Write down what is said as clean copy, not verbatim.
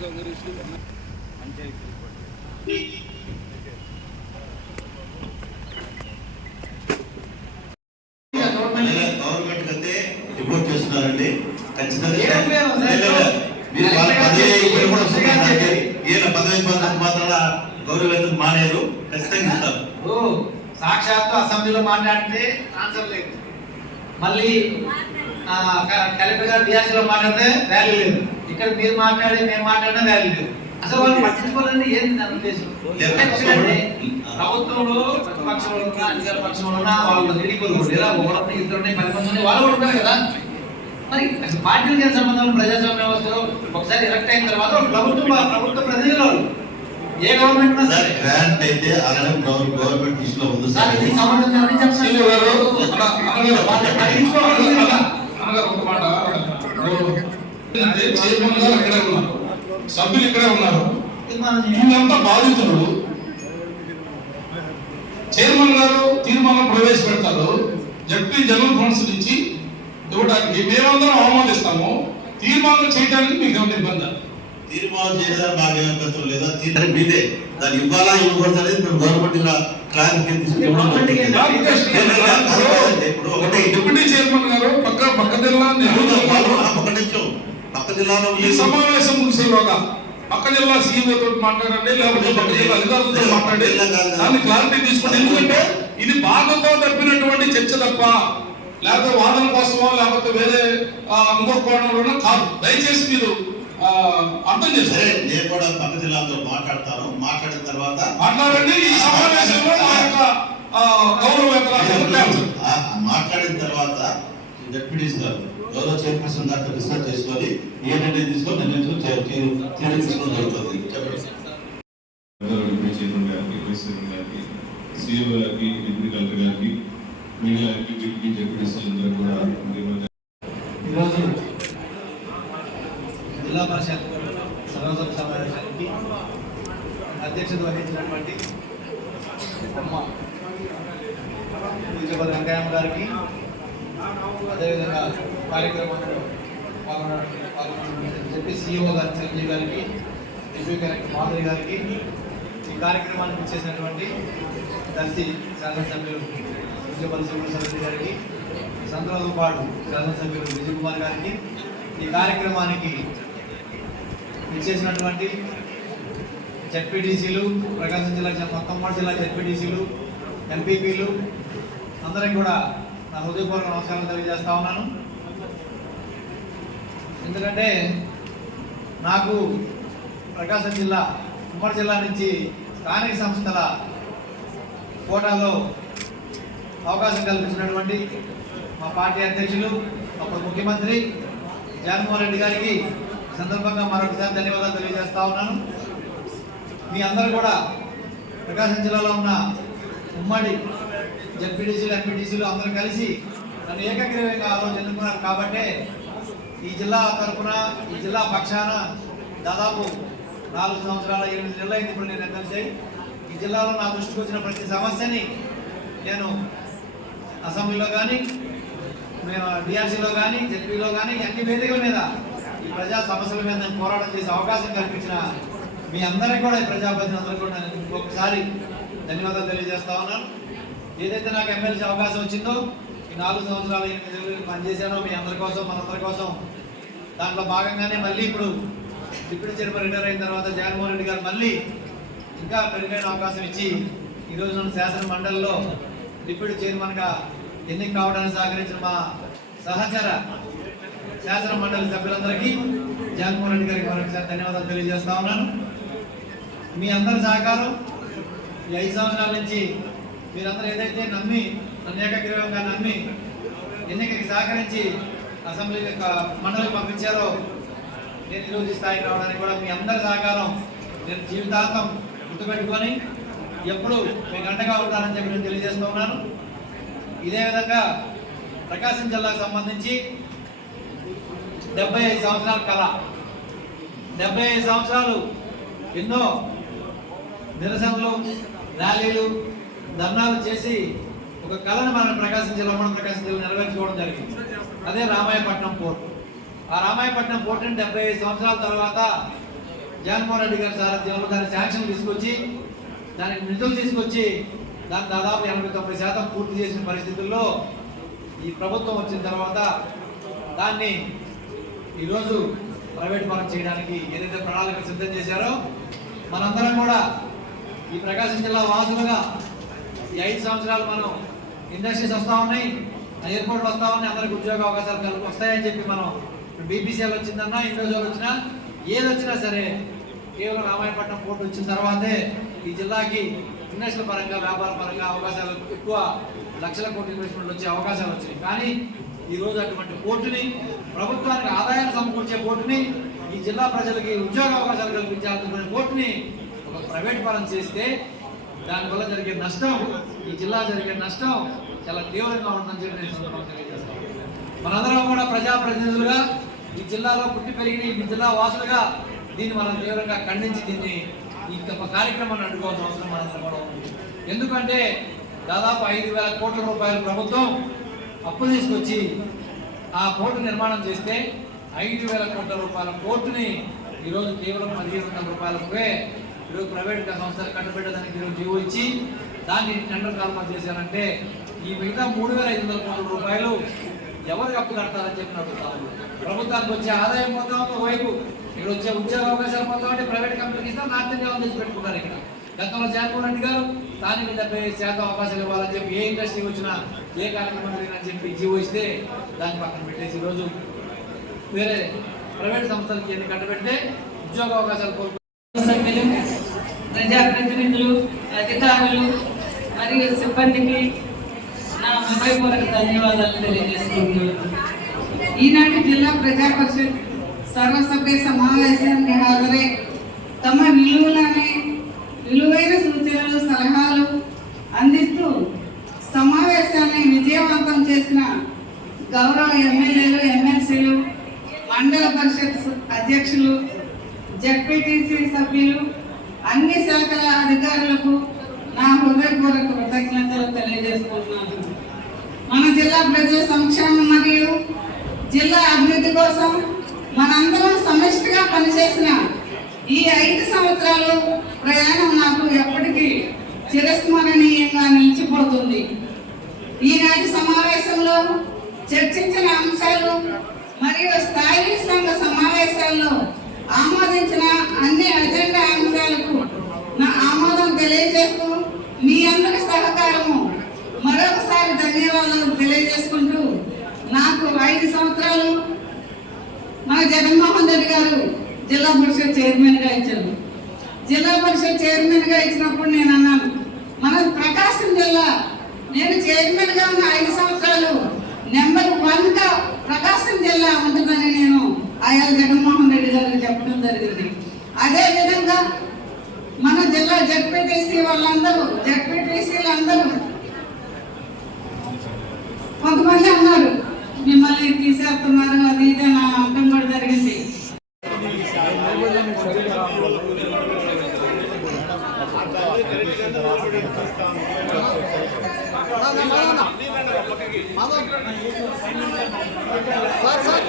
Government అయితే report చేస్తున్నారండి. ఖచ్చితంగా పదవి మాత్రాల గౌరవ మానేరు ఖచ్చితంగా ఇస్తారు. సాక్షాత్తు అసెంబ్లీలో మాట్లాడితే ఆన్సర్ లేదు, మళ్ళీ కలెక్టర్ గారు డిఆర్సీలో మాట్లాడితే వాల్యూ లేదు, ఇక్కడ మీరు మాట్లాడి మేము మాట్లాడినా వాల్యూ లేదు. అసలు వాళ్ళు పట్టించుకోవాలని ఏంది నా ఉద్దేశం. ప్రభుత్వంలో ప్రతిపక్షంలో ఉన్నా అధికార పక్షంలో ఉన్నా వాళ్ళు ఎన్నికలు లేదా ఒకటి ఇద్దరు 10 మంది వాళ్ళు కూడా ఉంటారు కదా. మరి అసలు పార్టీలకి సంబంధం ప్రజాస్వామ్య వ్యవస్థలో ఒకసారి ఎలక్ట్ అయిన తర్వాత ప్రభుత్వ ప్రతినిధులు ఏ గవర్నమెంట్ గ్రాంట్ అయితే అలానే గవర్నమెంట్ లిస్టులో ఉంది సార్. ఈ సంబంధం సభ్యులు ఇక్కడే ఉన్నారు, వీళ్ళంతా బాధితులు. చైర్మన్ గారు తీర్మానం ప్రవేశపెడతారు, జడ్పీ జనరల్ ఫండ్స్ నుంచి ఇవ్వడానికి మేమందరం ఆమోదిస్తాము. తీర్మానం చేయడానికి మీకు ఏమైనా ఇబ్బంది? తీర్మానం చేయడానికి మాకు అభ్యంతరం లేదా, తీర్మానం మీదే దాన్ని ఇవ్వాలా ఇవ్వకూడదు అనేది మేము గవర్నమెంట్ ఇలా క్లారిఫికేషన్ డిప్యూటీ చైర్మన్ గారు పక్క జిల్లా పక్క జిల్లాలో ఈ సమావేశం ముగిసేలోగా పక్క జిల్లా సీఈఓ తోటి మాట్లాడండి, లేకపోతే పక్క జిల్లా అధికారులతో మాట్లాడి దాన్ని క్లారిటీ తీసుకోండి. ఎందుకంటే ఇది బాధతో తప్పినటువంటి చర్చ తప్ప లేకపోతే వాదన కోసమో లేకపోతే వేరే ఇంకో కోణంలోనో కాదు. దయచేసి మీరు అర్థం చేస్తారు. నేను కూడా పక్క జిల్లాతో మాట్లాడతాను, మాట్లాడిన తర్వాత మాట్లాడండి. ఈ సమావేశంలో మా యొక్క మాట్లాడిన తర్వాత డిప్యూటీస్ గారు గౌరవ చైర్పర్సన్ గారితో డిస్కస్ చేసుకొని ఏ నిర్ణయం తీసుకొని నిర్ణయం చర్య తీసుకోవడం జరుగుతుంది. ఈరోజు జిల్లా పరిషత్ సర్వసభ సమావేశానికి అధ్యక్షత వహించినటువంటి పూజ్యపతి వెంకయ్య గారికి, అదేవిధంగా కార్యక్రమంలో చెప్పి సిఇఓ గారు చిరంజీవి గారికి, డిప్యూటీ కలెక్టర్ మాధురి గారికి, ఈ కార్యక్రమానికి ఇచ్చేసినటువంటి దర్శి శాసనసభ్యులు పూజ్యపతి శ్రీనివాసరెడ్డి గారికి, సంతోషపాడు శాసనసభ్యులు విజయ్ కుమార్ గారికి, ఈ కార్యక్రమానికి ఇచ్చేసినటువంటి జెడ్పీటీసీలు, ప్రకాశం జిల్లా మొత్తం 3 జిల్లా జెడ్పీటీసీలు, ఎంపీపీలు అందరికి కూడా నా హృదయపూర్వక నమస్కారాలు తెలియజేస్తా ఉన్నాను. ఎందుకంటే నాకు ప్రకాశం జిల్లా ఉమ్మడి జిల్లా నుంచి స్థానిక సంస్థల కోటాలో అవకాశం కల్పించినటువంటి మా పార్టీ అధ్యక్షులు అప్పుడు ముఖ్యమంత్రి జగన్మోహన్ రెడ్డి గారికి సందర్భంగా మరొకసారి ధన్యవాదాలు తెలియజేస్తా ఉన్నాను. మీ అందరూ కూడా ప్రకాశం జిల్లాలో ఉన్న ఉమ్మడి జెడ్పీటీసీలు, ఎంపీటీసీలు అందరూ కలిసి నన్ను ఏకగ్రీవంగా ఎన్నుకున్నారు. కాబట్టే ఈ జిల్లా తరఫున, ఈ జిల్లా పక్షాన దాదాపు 4 సంవత్సరాల 8 నెలలు అయింది ఇప్పుడు నేను ఎమ్మెల్సీ. ఈ జిల్లాలో నా దృష్టికి వచ్చిన ప్రతి సమస్యని నేను అసెంబ్లీలో కానీ, మేము డిఆర్సీలో కానీ, జెడ్పీలో కానీ అన్ని వేదికల మీద ఈ ప్రజా సమస్యల మీద నేను పోరాటం చేసే అవకాశం కల్పించిన మీ అందరికీ కూడా, ఈ ప్రజాప్రతినిధులందరూ కూడా నేను ఇంకొకసారి ధన్యవాదాలు తెలియజేస్తా ఉన్నాను. ఏదైతే నాకు ఎమ్మెల్సీ అవకాశం వచ్చిందో ఈ 4 సంవత్సరాలు 8 నెలలు పనిచేశానో మీ అందరి కోసం, మనందరి కోసం, దాంట్లో భాగంగానే మళ్ళీ ఇప్పుడు డిప్యూటీ చైర్మన్ రిటైర్ అయిన తర్వాత జగన్మోహన్ రెడ్డి గారు మళ్ళీ ఇంకా మెరుగైన అవకాశం ఇచ్చి ఈరోజు నన్ను శాసన మండలిలో డిప్యూటీ చైర్మన్గా ఎన్నిక కావడానికి సహకరించిన మా సహచర శాసన మండలి సభ్యులందరికీ, జగన్మోహన్ రెడ్డి గారికి మరొకసారి ధన్యవాదాలు తెలియజేస్తా ఉన్నాను. మీ అందరి సహకారం ఈ 5 సంవత్సరాల నుంచి మీరందరూ ఏదైతే నమ్మి, నన్ను ఏకగ్రీవంగా నమ్మి ఎన్నికకి సహకరించి అసెంబ్లీ మండలికి పంపించారో నేను ఈరోజు స్థాయికి రావడానికి కూడా మీ అందరి సహకారం నేను జీవితాంతం గుర్తుపెట్టుకొని ఎప్పుడు మీకు అండగా ఉంటానని చెప్పి నేను తెలియజేస్తూ ఉన్నాను. ఇదే విధంగా ప్రకాశం జిల్లాకు సంబంధించి 75 సంవత్సరాల కళ, 75 సంవత్సరాలు ఎన్నో నిరసనలు, ర్యాలీలు, ధర్నాలు చేసి ఒక కళను మన ప్రకాశం జిల్లా నెరవేర్చుకోవడం జరిగింది. అదే రామాయపట్నం పోర్ట్. ఆ రామాయపట్నం పోర్టుని 75 సంవత్సరాల తర్వాత జగన్మోహన్ రెడ్డి గారి సారథ్యంలో దాని శాంక్షన్ తీసుకొచ్చి దానికి నిధులు తీసుకొచ్చి దాన్ని దాదాపు 89% పూర్తి చేసిన పరిస్థితుల్లో ఈ ప్రభుత్వం వచ్చిన తర్వాత దాన్ని ఈరోజు ప్రైవేట్ పరం చేయడానికి ఏదైతే ప్రణాళిక సిద్ధం చేశారో మనందరం కూడా ఈ ప్రకాశం జిల్లా వాసులుగా ఈ 5 సంవత్సరాలు మనం ఇండస్ట్రీస్ వస్తూ ఉన్నాయి, ఎయిర్పోర్ట్ వస్తూ ఉన్నాయి, అందరికి ఉద్యోగ అవకాశాలు వస్తాయని చెప్పి మనం బీపీసీఎల్ వచ్చిందన్నా, ఇండోజోల్ వచ్చినా, ఏది వచ్చినా సరే కేవలం రామాయపట్నం పోర్టు వచ్చిన తర్వాతే ఈ జిల్లాకి ఇండస్ట్రియల్ పరంగా వ్యాపార పరంగా అవకాశాలు ఎక్కువ లక్షల కోట్ల ఇన్వెస్ట్మెంట్లు వచ్చే అవకాశాలు వచ్చినాయి. కానీ ఈరోజు అటువంటి పోర్టుని, ప్రభుత్వానికి ఆదాయాన్ని సమకూర్చే పోర్టుని, ఈ జిల్లా ప్రజలకి ఉద్యోగ అవకాశాలు కల్పించాలనుకునే పోర్టుని ఒక ప్రైవేట్ పరం చేస్తే దానివల్ల జరిగే నష్టం, ఈ జిల్లా జరిగే నష్టం చాలా తీవ్రంగా ఉంటుందని చెప్పి నేను సందర్భంగా తెలియజేస్తాను. మనందరం కూడా ప్రజాప్రతినిధులుగా ఈ జిల్లాలో పుట్టి పెరిగిన ఈ జిల్లా వాసులుగా దీన్ని మనం తీవ్రంగా ఖండించి దీన్ని ఈ కార్యక్రమాన్ని అడ్డుకోవాల్సిన అవసరం మనందరం కూడా ఉంది. ఎందుకంటే దాదాపు 5,000 కోట్ల రూపాయలు ప్రభుత్వం అప్పు తీసుకొచ్చి ఆ పోర్టు నిర్మాణం చేస్తే 5,000 కోట్ల రూపాయల పోర్టుని ఈరోజు కేవలం 1,500 రూపాయలకే ఈరోజు ప్రైవేట్ సంస్థలు కట్టబెట్టడానికి ఈరోజు జీవో ఇచ్చి దాన్ని టెండర్ కాల్ఫర్ చేశారంటే ఈ మిగతా 3,500 కోట్ల రూపాయలు ఎవరికి అప్పు కడతారని చెప్పి అడుగుతాము. ప్రభుత్వానికి వచ్చే ఆదాయం మొత్తం ఒకవైపు, ఇక్కడ వచ్చే ఉద్యోగ అవకాశాలు మొత్తం అంటే ప్రైవేట్ కంపెనీకి ఇస్తాం, నార్త్ ఇండియా తెచ్చి పెట్టుకుంటారు. ఇక్కడ గతంలో జగన్మోహన్ రెడ్డి గారు స్థానిక 75% అవకాశాలు ఇవ్వాలని చెప్పి ఏ ఇండస్ట్రీ వచ్చినా ఏ కార్యక్రమం జరిగినని చెప్పి జీవో ఇస్తే దాన్ని పక్కన పెట్టేసి ఈరోజు వేరే ప్రైవేట్ సంస్థలకి ఎన్ని కట్టబెడితే ఉద్యోగ అవకాశాలు సభ్యులు, ప్రజాప్రతినిధులు, అధికారులు మరియు సిబ్బందికి నా హృదయపూర్వక ధన్యవాదాలు తెలియజేసుకుంటున్నాను. ఈనాటి జిల్లా ప్రజా పరిషత్ సర్వసభ్య సమావేశానికి హాజరై తమ విలువైన సూచనలు, సలహాలు అందిస్తూ సమావేశాన్ని విజయవంతం చేసిన గౌరవ ఎమ్మెల్యేలు, ఎమ్మెల్సీలు, మండల పరిషత్ అధ్యక్షులు, జెడ్పీటీసీ సభ్యులు, అన్ని శాఖల అధికారులకు నా హృదయపూర్వక కృతజ్ఞతలు తెలియజేసుకుంటున్నాను. మన జిల్లా ప్రజల సంక్షేమం మరియు జిల్లా అభివృద్ధి కోసం మనందరం సమిష్టిగా పనిచేసిన ఈ 5 సంవత్సరాలు ప్రయాణం నాకు ఎప్పటికీ చిరస్మరణీయంగా నిలిచిపోతుంది. ఈనాటి సమావేశంలో చర్చించిన అంశాలు మరియు స్థాయి సంఘ సమావేశాల్లో ఆమోదించిన అన్ని అజెండా అంశాలకు నా ఆమోదం తెలియజేస్తూ మీ అందరి సహకారము మరొకసారి ధన్యవాదాలు తెలియజేసుకుంటూ నాకు 5 సంవత్సరాలు మన జగన్మోహన్ రెడ్డి గారు జిల్లా పరిషత్ చైర్మన్గా ఇచ్చారు. జిల్లా పరిషత్ చైర్మన్గా ఇచ్చినప్పుడు నేను అన్నాను, మన ప్రకాశం జిల్లా నేను చైర్మన్గా ఉన్న 5 సంవత్సరాలు నెంబర్ 1గా ప్రకాశం జిల్లా ఉంటుందని నేను ఆయా జగన్మోహన్ రెడ్డి గారికి చెప్పడం జరిగింది. అదేవిధంగా మన జిల్లా జెడ్పీటీసీ జెడ్పీటీసీలు అందరూ కొంతమంది అన్నారు మిమ్మల్ని తీసేస్తున్నారు, అది ఇది నా అంటం కూడా జరిగింది. సార్